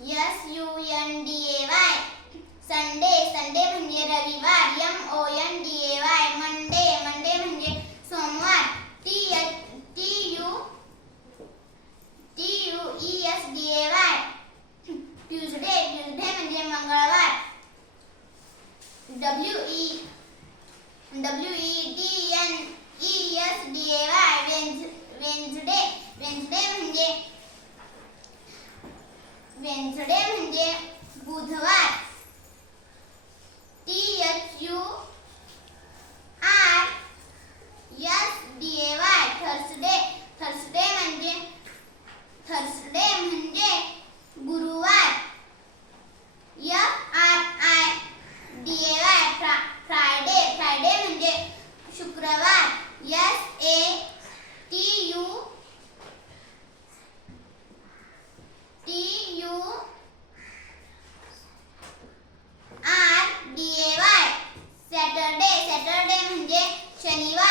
SUNDAY. Sunday Sunday म्हणजे रविवार. MONDAY. Monday Monday म्हणजे सोमवार. TUESDAY. ट्यूजडे ट्यूजडे म्हणजे मंगळवार. WEDNESDAY. वेन्सडे वेन्सडे म्हणजे बुधवार. THURSDAY. थर्सडे म्हणजे गुरुवार. FRIDAY. फ्रायडे म्हणजे शुक्रवार. SATURDAY. सॅटरडे म्हणजे शनिवार.